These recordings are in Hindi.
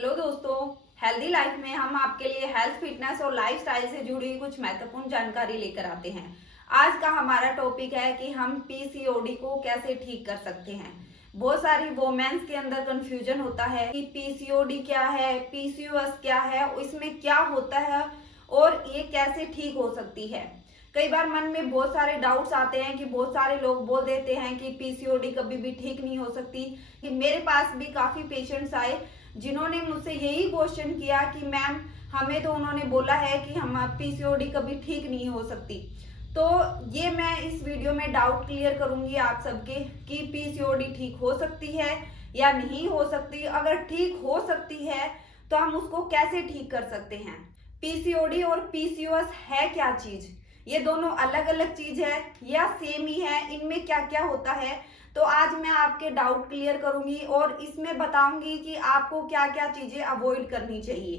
हेलो दोस्तों, हेल्दी लाइफ में हम आपके लिए हेल्थ, फिटनेस और लाइफस्टाइल से जुड़ी हुई कुछ महत्वपूर्ण जानकारी लेकर आते हैं। आज का हमारा टॉपिक है कि हम पीसीओडी को कैसे ठीक कर सकते हैं। बहुत सारी वोमेन्स के अंदर कंफ्यूजन होता है कि पीसीओडी क्या है, पीसीओएस क्या है, इसमें क्या होता है और ये कैसे ठीक हो सकती है। कई बार मन में बहुत सारे डाउट्स आते हैं कि बहुत सारे लोग बोल देते हैं कि पीसीओडी कभी भी ठीक नहीं हो सकती। कि मेरे पास भी काफी पेशेंट्स आए जिन्होंने मुझसे यही क्वेश्चन किया कि मैम हमें तो उन्होंने बोला है कि हम पीसीओडी कभी ठीक नहीं हो सकती। तो ये मैं इस वीडियो में डाउट क्लियर करूंगी आप सबके कि पीसीओडी ठीक हो सकती है या नहीं हो सकती। अगर ठीक हो सकती है तो हम उसको कैसे ठीक कर सकते हैं। पीसीओडी और पीसीओएस है क्या चीज, ये दोनों अलग अलग चीज है या सेम ही है, इनमें क्या क्या होता है। तो आज मैं आपके डाउट क्लियर करूंगी और इसमें बताऊंगी कि आपको क्या क्या चीजें अवॉइड करनी चाहिए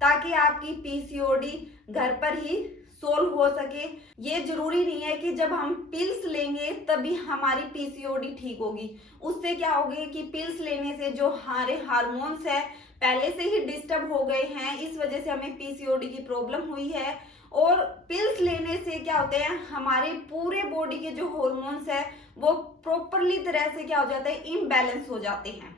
ताकि आपकी पीसीओडी घर पर ही सोल्व हो सके। ये जरूरी नहीं है कि जब हम पिल्स लेंगे तभी हमारी पीसीओडी ठीक होगी। उससे क्या होगी कि पिल्स लेने से जो हमारे हार्मोन्स है पहले से ही डिस्टर्ब हो गए हैं, इस वजह से हमें पीसीओडी की प्रॉब्लम हुई है। और पिल्स लेने से क्या होते हैं, हमारे पूरे बॉडी के जो हॉर्मोन्स है वो प्रॉपरली तरह से क्या हो जाता है, इम्बैलेंस हो जाते हैं।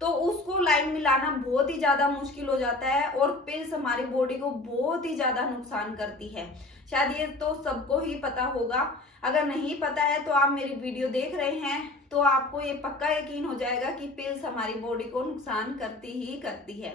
तो उसको लाइन मिलाना बहुत ही ज्यादा मुश्किल हो जाता है और पिल्स हमारी बॉडी को बहुत ही ज्यादा नुकसान करती है। शायद ये तो सबको ही पता होगा। अगर नहीं पता है तो आप मेरी वीडियो देख रहे हैं तो आपको ये पक्का यकीन हो जाएगा कि पिल्स हमारी बॉडी को नुकसान करती ही करती है।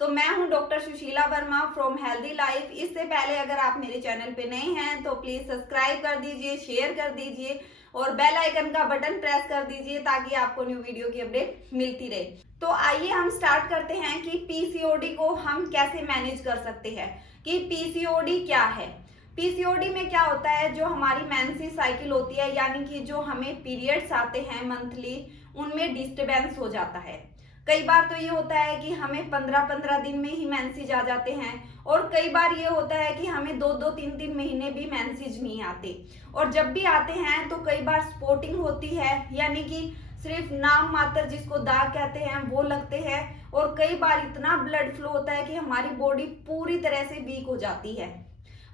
तो मैं हूं doctor Sushila Verma from healthy life. इससे पहले अगर आप मेरे चैनल पे नए हैं तो प्लीज सब्सक्राइब कर दीजिए, शेयर कर दीजिए और बेल आइकन का बटन प्रेस कर दीजिए ताकि आपको न्यू वीडियो की अपडेट मिलती रहे। तो आइए हम स्टार्ट करते हैं कि पीसीओडी को हम कैसे मैनेज कर सकते हैं कि पीसीओडी क्या है। पीसीओडी में क्या होता है, जो हमारी मेंस्ट्रुअल साइकिल होती है यानी कि जो हमें पीरियड्स आते हैं मंथली, उनमें डिस्टर्बेंस हो जाता है। कई बार तो ये होता है कि हमें 15-15 दिन में ही मेंसेज आ जाते हैं और कई बार ये होता है कि हमें 2-2, 3-3 महीने भी मेंसेज नहीं आते। और जब भी आते हैं तो कई बार स्पॉटिंग होती है यानी कि सिर्फ नाम मात्र, जिसको दाग कहते हैं, वो लगते हैं। और कई बार इतना ब्लड फ्लो होता है कि हमारी बॉडी पूरी तरह से वीक हो जाती है।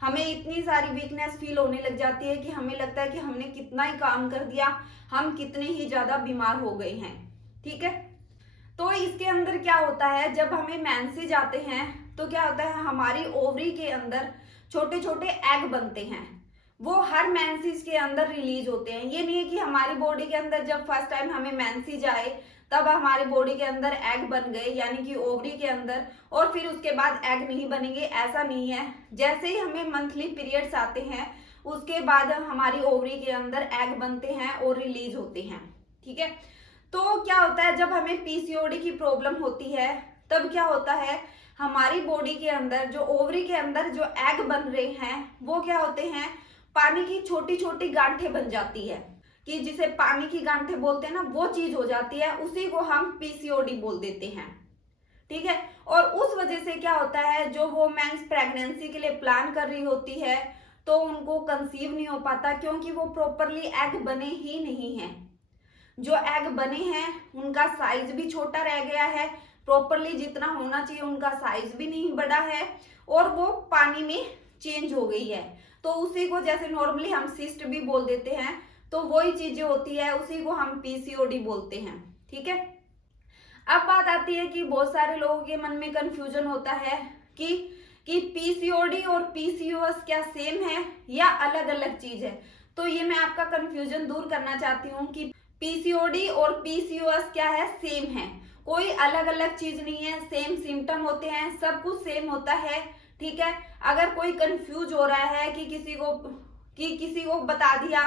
हमें इतनी सारी वीकनेस फील होने लग जाती है कि हमें लगता है कि हमने कितना ही काम कर दिया, हम कितने ही ज्यादा बीमार हो गए हैं। ठीक है, तो इसके अंदर क्या होता है, जब हमें मेंसेज आते हैं तो क्या होता है, हमारी ओवरी के अंदर छोटे छोटे एग बनते हैं। वो हर मेंसेज के अंदर रिलीज होते हैं। ये नहीं है कि हमारी बॉडी के अंदर जब फर्स्ट टाइम हमें मेंसेज आए तब हमारी बॉडी के अंदर एग बन गए यानी कि ओवरी के अंदर और फिर उसके बाद एग नहीं बनेंगे, ऐसा नहीं है। जैसे ही हमें मंथली पीरियड्स आते हैं उसके बाद हमारी ओवरी के अंदर एग बनते हैं और रिलीज होते हैं। ठीक है, तो क्या होता है, जब हमें पीसीओडी की प्रॉब्लम होती है तब क्या होता है, हमारी बॉडी के अंदर जो ओवरी के अंदर जो एग बन रहे हैं वो क्या होते हैं, पानी की छोटी छोटी गांठें बन जाती है कि जिसे पानी की गांठें बोलते हैं ना, वो चीज हो जाती है, उसी को हम पीसीओडी बोल देते हैं। ठीक है, और उस वजह से क्या होता है, जो वोमेन्स प्रेगनेंसी के लिए प्लान कर रही होती है तो उनको कंसीव नहीं हो पाता क्योंकि वो प्रॉपरली एग बने ही नहीं है। जो एग बने हैं उनका साइज भी छोटा रह गया है, प्रॉपरली जितना होना चाहिए उनका साइज भी नहीं बढ़ा है और वो पानी में चेंज हो गई है। तो उसी को जैसे नॉर्मली हम सिस्ट भी बोल देते हैं, तो वही चीजें होती है, उसी को हम पीसीओडी बोलते हैं। ठीक है, अब बात आती है कि बहुत सारे लोगों के मन में कंफ्यूजन होता है कि पीसीओडी और पीसीओएस क्या सेम है या अलग अलग चीज है। तो ये मैं आपका कंफ्यूजन दूर करना चाहती हूँ कि पीसीओडी और पीसीओएस क्या है, सेम है, कोई अलग अलग चीज नहीं है। सेम सिम्टम होते हैं, सब कुछ सेम होता है। ठीक है, अगर कोई कंफ्यूज हो रहा है कि किसी को बता दिया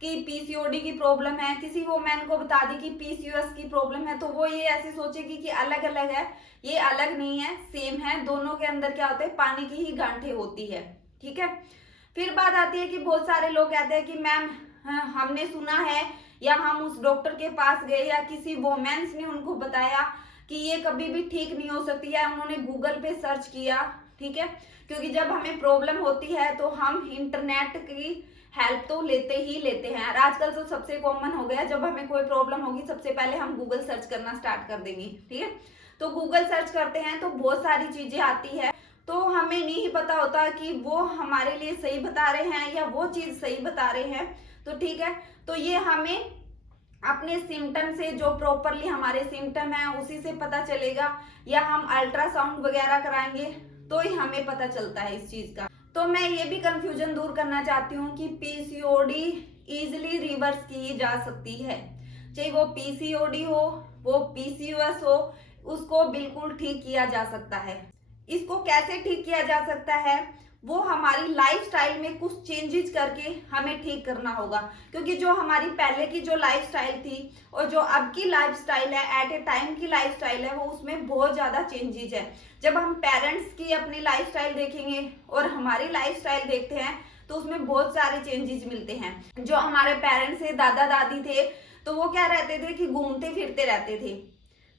कि पीसीओडी की प्रॉब्लम है, किसी वोमेन को बता दी कि पीसीओएस की प्रॉब्लम है, तो वो ये ऐसे सोचेगी कि अलग अलग है। ये अलग नहीं है, सेम है। दोनों के अंदर क्या होता है, पानी की ही गांठें होती है। ठीक है, फिर बात आती है कि बहुत सारे लोग कहते हैं कि मैम हमने सुना है या हम उस डॉक्टर के पास गए या किसी वोमेन्स ने उनको बताया कि ये कभी भी ठीक नहीं हो सकती है, उन्होंने गूगल पे सर्च किया। ठीक है, क्योंकि जब हमें प्रॉब्लम होती है तो हम इंटरनेट की हेल्प तो लेते ही लेते हैं। और आजकल तो सबसे कॉमन हो गया, जब हमें कोई प्रॉब्लम होगी सबसे पहले हम गूगल सर्च करना स्टार्ट कर देंगे। ठीक है, तो गूगल सर्च करते हैं तो बहुत सारी चीजें आती है, तो हमें नहीं पता होता कि वो हमारे लिए सही बता रहे हैं या वो चीज सही बता रहे हैं। तो ठीक है, तो ये हमें अपने सिम्टम से, जो प्रॉपरली हमारे सिम्टम है उसी से पता चलेगा, या हम अल्ट्रासाउंड वगैरह कराएंगे तो ही हमें पता चलता है इस चीज का। तो मैं ये भी कंफ्यूजन दूर करना चाहती हूँ कि पीसीओडी इजिली रिवर्स की जा सकती है, चाहे वो पीसीओडी हो, वो पीसीओएस हो, उसको बिल्कुल ठीक किया जा सकता है। इसको कैसे ठीक किया जा सकता है, वो हमारी लाइफस्टाइल में कुछ चेंजेस करके हमें ठीक करना होगा, क्योंकि जो हमारी पहले की जो लाइफस्टाइल थी और जो अब की लाइफस्टाइल है, एट ए टाइम की लाइफस्टाइल है, वो उसमें बहुत ज्यादा चेंजेस है। जब हम पेरेंट्स की अपनी लाइफस्टाइल देखेंगे और हमारी लाइफस्टाइल देखते हैं तो उसमें बहुत सारे चेंजेस मिलते हैं। जो हमारे पेरेंट्स थे, दादा दादी थे, तो वो क्या रहते थे कि घूमते फिरते रहते थे,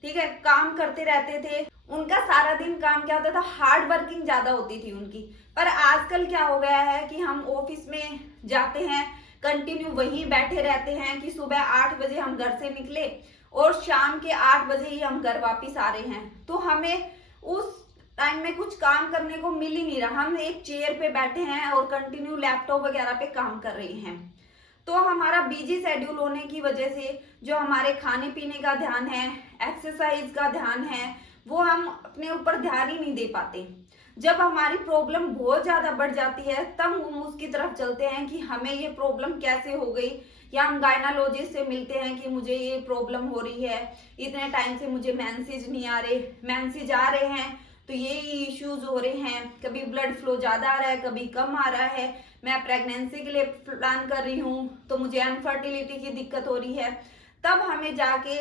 ठीक है, काम करते रहते थे, उनका सारा दिन काम क्या होता था, हार्ड वर्किंग ज्यादा होती थी उनकी। पर आजकल क्या हो गया है कि हम ऑफिस में जाते हैं, कंटिन्यू वहीं बैठे रहते हैं कि सुबह 8 बजे हम घर से निकले और शाम के 8 बजे ही हम घर वापिस आ रहे हैं। तो हमें उस टाइम में कुछ काम करने को मिल ही नहीं रहा, हम एक चेयर पे बैठे हैं और कंटिन्यू लैपटॉप वगैरह पे काम कर रहे हैं। तो हमारा बिजी शेड्यूल होने की वजह से जो हमारे खाने पीने का ध्यान है, एक्सरसाइज का ध्यान है, वो हम अपने ऊपर ध्यान ही नहीं दे पाते। जब हमारी प्रॉब्लम बहुत ज्यादा बढ़ जाती है तब हम उसकी तरफ चलते हैं कि हमें ये प्रॉब्लम कैसे हो गई, या हम गायनाकोलॉजिस्ट से मिलते हैं कि मुझे ये प्रॉब्लम हो रही है, इतने टाइम से मुझे मेंसेज नहीं आ रहे, मेंसेज आ रहे हैं तो ये इश्यूज हो रहे हैं, कभी ब्लड फ्लो ज्यादा आ रहा है, कभी कम आ रहा है, मैं प्रेगनेंसी के लिए प्लान कर रही हूँ तो मुझे अनफर्टिलिटी की दिक्कत हो रही है। तब हमें जाके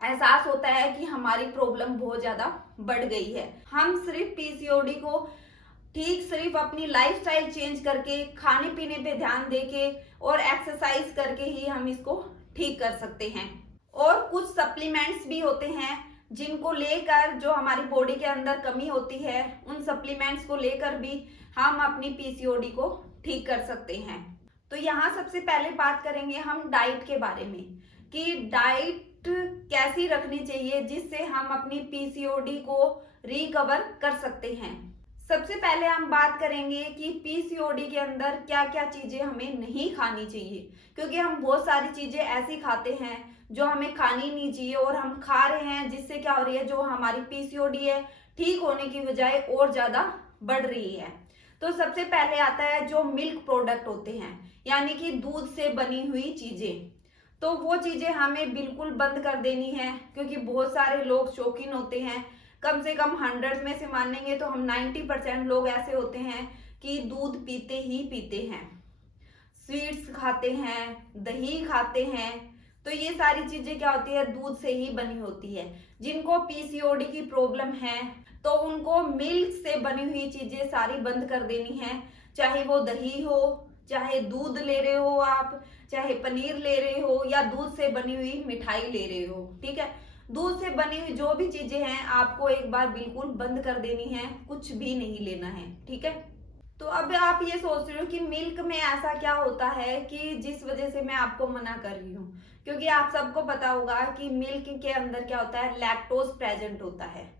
एहसास होता है कि हमारी प्रॉब्लम बहुत ज्यादा बढ़ गई है। हम सिर्फ पीसीओडी को ठीक सिर्फ अपनी लाइफस्टाइल चेंज करके, खाने पीने पे ध्यान देके और एक्सरसाइज करके ही हम इसको ठीक कर सकते हैं। और कुछ सप्लीमेंट्स भी होते हैं जिनको लेकर जो हमारी बॉडी के अंदर कमी होती है, उन सप्लीमेंट्स को लेकर भी हम अपनी पीसीओडी को ठीक कर सकते हैं। तो यहाँ सबसे पहले बात करेंगे हम डाइट के बारे में कि डाइट कैसी रखनी चाहिए जिससे हम अपनी पीसीओडी को रिकवर कर सकते हैं। सबसे पहले हम बात करेंगे कि पीसीओडी के अंदर क्या क्या चीजें हमें नहीं खानी चाहिए, क्योंकि हम बहुत सारी चीजें ऐसी खाते हैं जो हमें खानी नहीं चाहिए और हम खा रहे हैं, जिससे क्या हो रही है, जो हमारी पीसीओडी है ठीक होने की बजाय और ज्यादा बढ़ रही है। तो सबसे पहले आता है जो मिल्क प्रोडक्ट होते हैं, यानी कि दूध से बनी हुई चीजें। तो वो चीजें हमें बिल्कुल बंद कर देनी है, क्योंकि बहुत सारे लोग शौकीन होते हैं, कम से कम 100 में से मानेंगे तो हम 90% लोग ऐसे होते हैं कि दूध पीते ही पीते हैं, स्वीट्स खाते हैं, दही खाते हैं। तो ये सारी चीजें क्या होती है, दूध से ही बनी होती है। जिनको पीसीओडी की प्रॉब्लम है तो उनको मिल्क से बनी हुई चीजें सारी बंद कर देनी है, चाहे वो दही हो, चाहे दूध ले रहे हो आप, चाहे पनीर ले रहे हो, या दूध से बनी हुई मिठाई ले रहे हो, ठीक है। दूध से बनी हुई जो भी चीजें हैं आपको एक बार बिल्कुल बंद कर देनी है, कुछ भी नहीं लेना है, ठीक है। तो अब आप ये सोच रहे हो कि मिल्क में ऐसा क्या होता है कि जिस वजह से मैं आपको मना कर रही हूँ, क्योंकि आप सबको पता होगा कि मिल्क के अंदर क्या होता है, लैक्टोज प्रेजेंट होता है।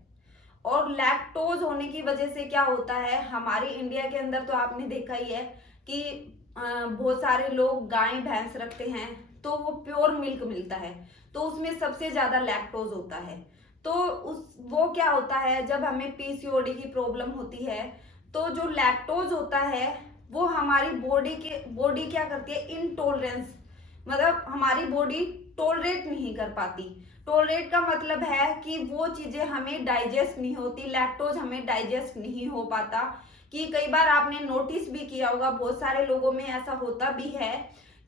और लैक्टोज होने की वजह से क्या होता है, हमारे इंडिया के अंदर तो आपने देखा ही है कि बहुत सारे लोग गाय भैंस रखते हैं तो वो प्योर मिल्क मिलता है, तो उसमें सबसे ज्यादा लैक्टोज होता है। तो वो क्या होता है, जब हमें पीसीओडी की प्रॉब्लम होती है तो जो लैक्टोज होता है वो हमारी बॉडी क्या करती है, इनटॉलरेंस, मतलब हमारी बॉडी टॉलरेट नहीं कर पाती। टॉलरेट का मतलब है कि वो चीजें हमें डाइजेस्ट नहीं होती, लैक्टोज हमें डाइजेस्ट नहीं हो पाता। कि कई बार आपने नोटिस भी किया होगा, बहुत सारे लोगों में ऐसा होता भी है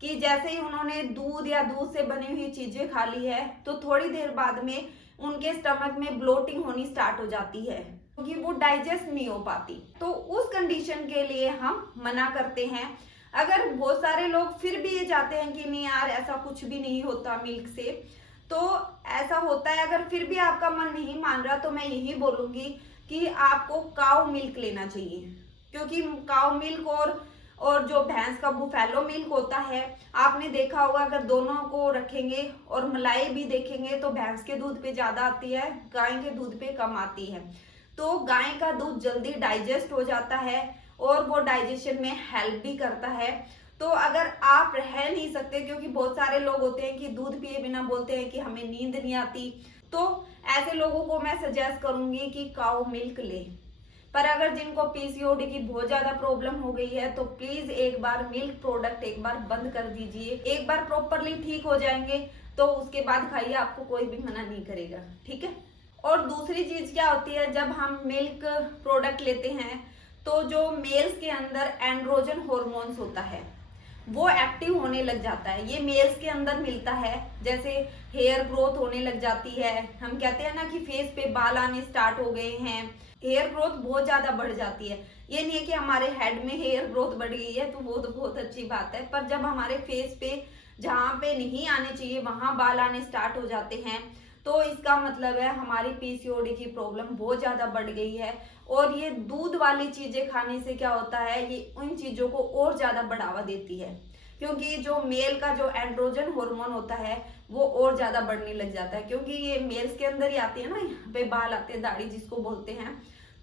कि जैसे ही उन्होंने दूध या दूध से बनी हुई चीजें खा ली है तो थोड़ी देर बाद में उनके स्टमक में ब्लोटिंग होनी स्टार्ट हो जाती है, क्योंकि वो डाइजेस्ट नहीं हो पाती। तो उस कंडीशन के लिए हम मना करते हैं। अगर बहुत सारे लोग फिर भी ये चाहते हैं कि नहीं यार ऐसा कुछ भी नहीं होता मिल्क से, तो ऐसा होता है। अगर फिर भी आपका मन नहीं मान रहा तो मैं यही बोलूंगी कि आपको काऊ मिल्क लेना चाहिए, क्योंकि काऊ मिल्क और और जो भैंस का बुफेलो मिल्क होता है, आपने देखा होगा अगर दोनों को रखेंगे और मलाई भी देखेंगे तो भैंस के दूध पे ज्यादा आती है, गाय के दूध पे कम आती है। तो गाय का दूध जल्दी डाइजेस्ट हो जाता है और वो डाइजेशन में हेल्प भी करता है। तो अगर आप रह नहीं सकते, क्योंकि बहुत सारे लोग होते हैं कि दूध पिए बिना बोलते हैं कि हमें नींद नहीं आती, तो ऐसे लोगों को मैं सजेस्ट करूंगी कि काऊ मिल्क ले। पर अगर जिनको पीसीओडी की बहुत ज्यादा प्रॉब्लम हो गई है तो प्लीज एक बार मिल्क प्रोडक्ट एक बार बंद कर दीजिए। एक बार प्रॉपरली ठीक हो जाएंगे तो उसके बाद खाइए, आपको कोई भी मना नहीं करेगा, ठीक है। और दूसरी चीज क्या होती है, जब हम मिल्क प्रोडक्ट लेते हैं तो जो मेल्स के अंदर एंड्रोजन हॉर्मोन्स होता है वो एक्टिव होने लग जाता है। ये मेल्स के अंदर मिलता है, जैसे हेयर ग्रोथ होने लग जाती है। हम कहते हैं ना कि फेस पे बाल आने स्टार्ट हो गए हैं, हेयर ग्रोथ बहुत ज्यादा बढ़ जाती है। ये नहीं है कि हमारे हेड में हेयर ग्रोथ बढ़ गई है तो वो तो बहुत अच्छी बात है, पर जब हमारे फेस पे जहाँ पे नहीं आने चाहिए वहां बाल आने स्टार्ट हो जाते हैं तो इसका मतलब है हमारी पीसीओडी की प्रॉब्लम बहुत ज्यादा बढ़ गई है। और ये दूध वाली चीजें खाने से क्या होता है, ये उन चीजों को और ज्यादा बढ़ावा देती है, क्योंकि जो मेल का जो एंड्रोजन हार्मोन होता है वो और ज्यादा बढ़ने लग जाता है। क्योंकि ये मेल्स के अंदर ही आती है ना, यहाँ पे बाल आते हैं, दाढ़ी जिसको बोलते हैं,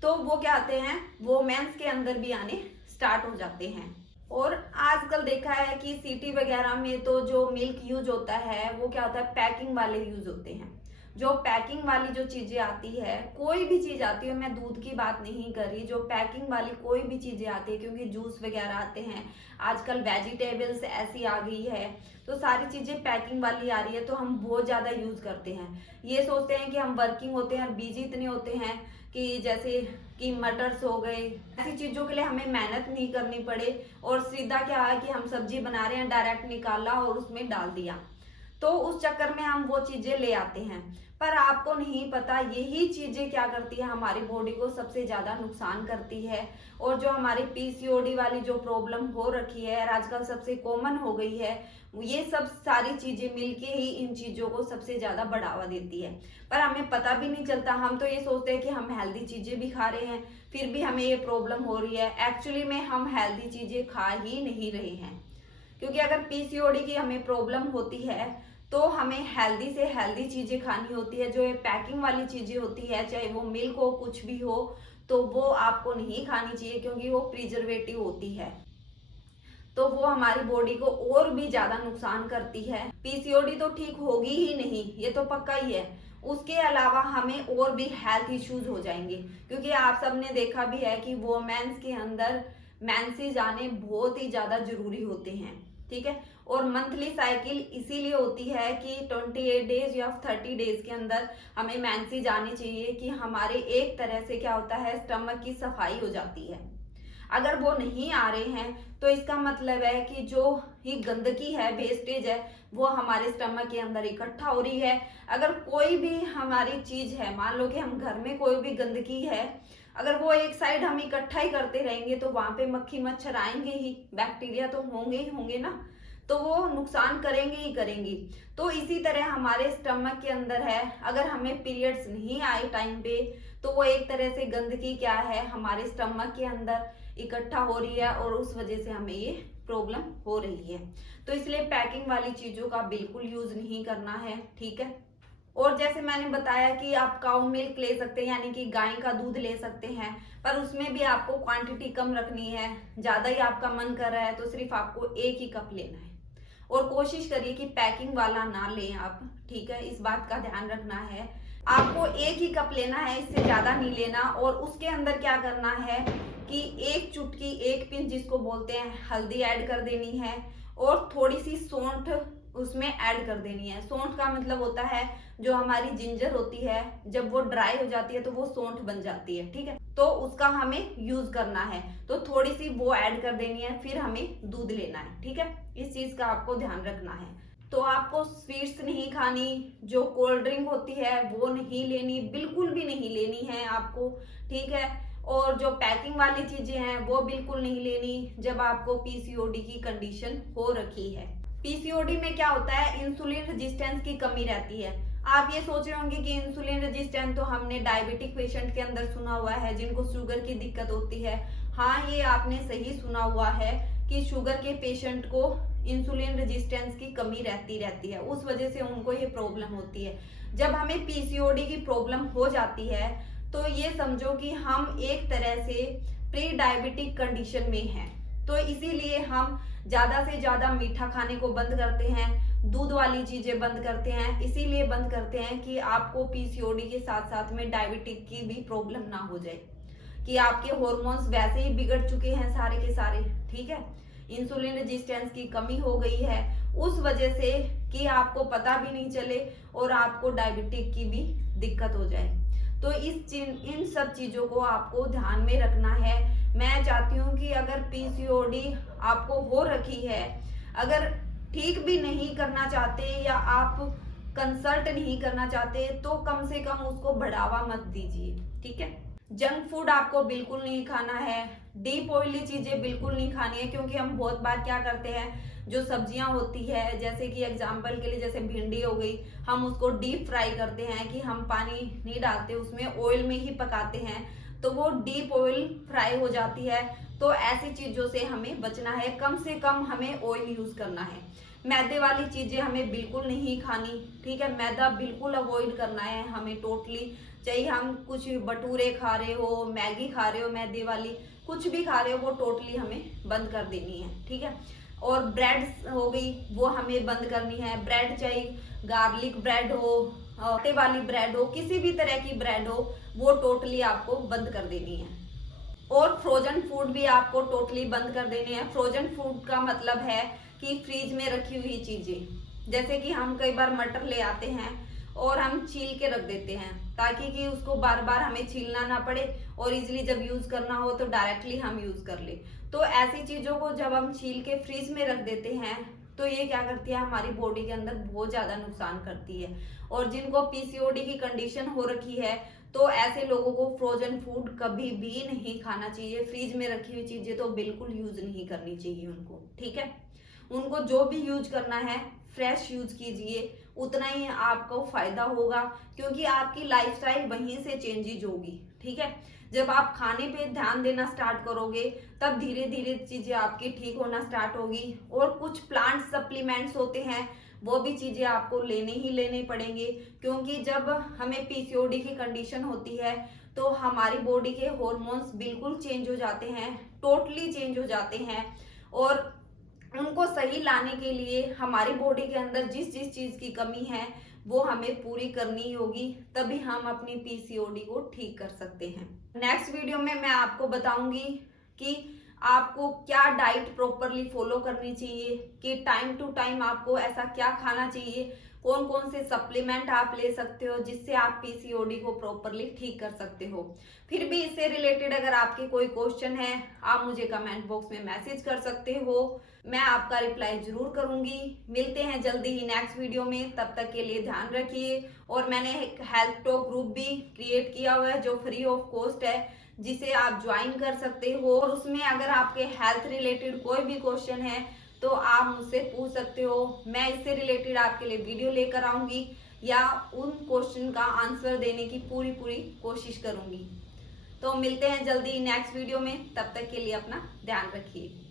तो वो क्या आते हैं, वो मेंस के अंदर भी आने स्टार्ट हो जाते हैं। और आजकल देखा है कि सिटी वगैरह में तो जो मिल्क यूज होता है वो क्या होता है, पैकिंग वाले यूज होते हैं। जो पैकिंग वाली जो चीजें आती है, कोई भी चीज आती है, मैं दूध की बात नहीं कर रही, जो पैकिंग वाली कोई भी चीजें आती है, क्योंकि जूस वगैरह आते हैं आजकल, वेजिटेबल्स ऐसी आ गई है, तो सारी चीजें पैकिंग वाली आ रही है तो हम बहुत ज्यादा यूज करते हैं। ये सोचते हैं कि हम वर्किंग होते हैं और बिजी इतने होते हैं कि जैसे कि मटर्स हो गए, ऐसी चीजों के लिए हमें मेहनत नहीं करनी पड़े, और सीधा क्या है कि हम सब्जी बना रहे हैं, डायरेक्ट निकाला और उसमें डाल दिया, तो उस चक्कर में हम वो चीजें ले आते हैं। पर आपको नहीं पता यही चीजें क्या करती है, हमारी बॉडी को सबसे ज्यादा नुकसान करती है। और जो हमारी पीसीओडी वाली जो प्रॉब्लम हो रखी है आजकल सबसे कॉमन हो गई है, ये सब सारी चीजें मिलके ही इन चीजों को सबसे ज्यादा बढ़ावा देती है। पर हमें पता भी नहीं चलता, हम तो ये सोचते हैं कि हम हेल्दी चीजें भी खा रहे हैं फिर भी हमें ये प्रॉब्लम हो रही है। एक्चुअली में हम हेल्दी चीजें खा ही नहीं रहे हैं, क्योंकि अगर पीसीओडी की हमें प्रॉब्लम होती है तो हमें हेल्दी से हेल्दी चीजें खानी होती है। जो ये पैकिंग वाली चीजें होती है, चाहे वो मिल्क हो कुछ भी हो, तो वो आपको नहीं खानी चाहिए, क्योंकि वो प्रिजर्वेटिव होती है, तो वो हमारी बॉडी को और भी ज्यादा नुकसान करती है। पीसीओडी तो ठीक होगी ही नहीं, ये तो पक्का ही है, उसके अलावा हमें और भी हेल्थ इश्यूज हो जाएंगे। क्योंकि आप सबने देखा भी है कि वोमेन्स के अंदर मेंसेस आने बहुत ही ज्यादा जरूरी होते हैं, ठीक है। और मंथली साइकिल इसीलिए होती है कि 28 डेज या 30 डेज के अंदर हमें मेंसेस आने चाहिए, कि हमारे एक तरह से क्या होता है, स्टमक की सफाई हो जाती है। अगर वो नहीं आ रहे हैं तो इसका मतलब है कि जो ही गंदगी है, वेस्टेज है, वो हमारे स्टमक के अंदर इकट्ठा हो रही है। अगर कोई भी हमारी चीज है, मान लो कि हम घर में कोई भी गंदगी है, अगर वो एक साइड हम इकट्ठा ही करते रहेंगे तो वहां पे मक्खी मच्छर आएंगे ही, बैक्टीरिया तो होंगे ही होंगे ना, तो वो नुकसान करेंगे ही करेंगी। तो इसी तरह हमारे स्टमक के अंदर है, अगर हमें पीरियड्स नहीं आए टाइम पे तो वो एक तरह से गंदगी क्या है, हमारे स्टमक के अंदर इकट्ठा हो रही है और उस वजह से हमें ये प्रॉब्लम हो रही है। तो इसलिए पैकिंग वाली चीजों का बिल्कुल यूज नहीं करना है, ठीक है। और जैसे मैंने बताया कि आप काउ मिल्क ले सकते हैं, यानी कि गाय का दूध ले सकते हैं, पर उसमें भी आपको क्वांटिटी कम रखनी है। ज्यादा ही आपका मन कर रहा है तो सिर्फ आपको एक ही कप लेना है, और कोशिश करिए कि पैकिंग वाला ना लें आप, ठीक है, इस बात का ध्यान रखना है। आपको एक ही कप लेना है, इससे ज्यादा नहीं लेना। और उसके अंदर क्या करना है कि एक चुटकी, एक पिंच जिसको बोलते हैं, हल्दी ऐड कर देनी है, और थोड़ी सी सौंठ उसमें ऐड कर देनी है। सौंठ का मतलब होता है जो हमारी जिंजर होती है, जब वो ड्राई हो जाती है तो वो सौंठ बन जाती है, ठीक है, तो उसका हमें यूज करना है, तो थोड़ी सी वो ऐड कर देनी है, फिर हमें दूध लेना है, ठीक है। इस चीज का आपको ध्यान रखना है। तो आपको स्वीट्स नहीं खानी, जो कोल्ड ड्रिंक होती है वो नहीं लेनी, बिल्कुल भी नहीं लेनी है आपको, ठीक है। और जो पैकिंग वाली चीजें हैं वो बिल्कुल नहीं लेनी जब आपको पीसीओडी की कंडीशन हो रखी है। पीसीओडी में क्या होता है, इंसुलिन रेजिस्टेंस की कमी रहती है। आप ये सोच रहे होंगे कि इंसुलिन रेजिस्टेंस तो हमने डायबिटिक पेशेंट के अंदर सुना हुआ है, जिनको शुगर की दिक्कत होती है। हाँ, ये आपने सही सुना हुआ है कि शुगर के पेशेंट को इंसुलिन रेजिस्टेंस की कमी रहती है, उस वजह से उनको ये प्रॉब्लम होती है। जब हमें पीसीओडी की प्रॉब्लम हो जाती है तो ये समझो कि हम एक तरह से प्री डायबिटिक कंडीशन में हैं। तो इसीलिए हम ज्यादा से ज्यादा मीठा खाने को बंद करते हैं, दूध वाली चीजें बंद करते हैं। इसीलिए बंद करते हैं कि आपको पीसीओडी के साथ साथ में डायबिटिक की भी प्रॉब्लम ना हो जाए, कि आपके हार्मोन्स वैसे ही बिगड़ चुके हैं सारे के सारे, ठीक है। इंसुलिन रेजिस्टेंस की कमी हो गई है उस वजह से कि आपको पता भी नहीं चले और आपको डायबिटिक की भी दिक्कत हो जाए। तो इन सब चीजों को आपको ध्यान में रखना है। मैं चाहती हूँ कि अगर पीसीओडी आपको हो रखी है, अगर ठीक भी नहीं करना चाहते या आप कंसल्ट नहीं करना चाहते तो कम से कम उसको बढ़ावा मत दीजिए, ठीक है। जंक फूड आपको बिल्कुल नहीं खाना है, डीप ऑयली चीजें बिल्कुल नहीं खानी है, क्योंकि हम बहुत बार क्या करते हैं, जो सब्जियां होती है जैसे कि एग्जांपल के लिए जैसे भिंडी हो गई, हम उसको डीप फ्राई करते हैं कि हम पानी नहीं डालते, उसमें ऑयल में ही पकाते हैं, तो वो डीप ऑयल फ्राई हो जाती है। तो ऐसी चीजों से हमें बचना है, कम से कम हमें ऑयल यूज करना है। मैदे वाली चीजें हमें बिल्कुल नहीं खानी, ठीक है। मैदा बिल्कुल अवॉइड करना है हमें टोटली, चाहे हम कुछ भटूरे खा रहे हो, मैगी खा रहे हो मैदे वाली, कुछ भी खा रहे हो, वो टोटली हमें बंद कर देनी है, ठीक है। और ब्रेड हो गई वो हमें बंद करनी है। ब्रेड चाहे गार्लिक ब्रेड हो, आटे वाली ब्रेड हो, किसी भी तरह की ब्रेड हो, वो टोटली आपको बंद कर देनी है। और फ्रोजन फूड भी आपको टोटली बंद कर देनी है। फ्रोजन फूड का मतलब है कि फ्रीज में रखी हुई चीजें, जैसे कि हम कई बार मटर ले आते हैं और हम छील के रख देते हैं ताकि कि उसको बार बार हमें छीलना ना पड़े और इजीली जब यूज करना हो तो डायरेक्टली हम यूज कर ले। तो ऐसी चीजों को जब हम छील के फ्रीज में रख देते हैं तो ये क्या करती है, हमारी बॉडी के अंदर बहुत ज्यादा नुकसान करती है। और जिनको पीसीओडी की कंडीशन हो रखी है तो ऐसे लोगों को फ्रोजन फूड कभी भी नहीं खाना चाहिए। फ्रीज में रखी हुई चीजें तो बिल्कुल यूज नहीं करनी चाहिए उनको, ठीक है। उनको जो भी यूज करना है फ्रेश यूज कीजिए, उतना ही आपको फायदा होगा, क्योंकि आपकी लाइफस्टाइल वहीं से चेंजेज होगी, ठीक है। जब आप खाने पे ध्यान देना स्टार्ट करोगे तब धीरे धीरे चीजें आपकी ठीक होना स्टार्ट होगी। और कुछ प्लांट सप्लीमेंट्स होते हैं वो भी चीजें आपको लेने पड़ेंगे, क्योंकि जब हमें पीसीओडी की कंडीशन होती है तो हमारी बॉडी के हॉर्मोन्स बिल्कुल चेंज हो जाते हैं, टोटली चेंज हो जाते हैं। और उनको सही लाने के लिए हमारी बॉडी के अंदर जिस जिस चीज की कमी है वो हमें पूरी करनी होगी, तभी हम अपनी पीसीओडी को ठीक कर सकते हैं। नेक्स्ट वीडियो में मैं आपको बताऊंगी कि आपको क्या डाइट प्रॉपरली फॉलो करनी चाहिए, कि टाइम टू टाइम आपको ऐसा क्या खाना चाहिए, कौन कौन से सप्लीमेंट आप ले सकते हो जिससे आप पीसीओडी को प्रॉपरली ठीक कर सकते हो। फिर भी इससे रिलेटेड अगर आपके कोई क्वेश्चन है आप मुझे कमेंट बॉक्स में मैसेज कर सकते हो, मैं आपका रिप्लाई जरूर करूंगी। मिलते हैं जल्दी ही नेक्स्ट वीडियो में, तब तक के लिए ध्यान रखिए। और मैंने एक हेल्थ टॉक ग्रुप भी क्रिएट किया हुआ है जो फ्री ऑफ कॉस्ट है, जिसे आप ज्वाइन कर सकते हो। और उसमें अगर आपके हेल्थ रिलेटेड कोई भी क्वेश्चन है तो आप मुझसे पूछ सकते हो, मैं इससे रिलेटेड आपके लिए वीडियो लेकर आऊंगी या उन क्वेश्चन का आंसर देने की पूरी कोशिश करूंगी। तो मिलते हैं जल्दी नेक्स्ट वीडियो में, तब तक के लिए अपना ध्यान रखिए।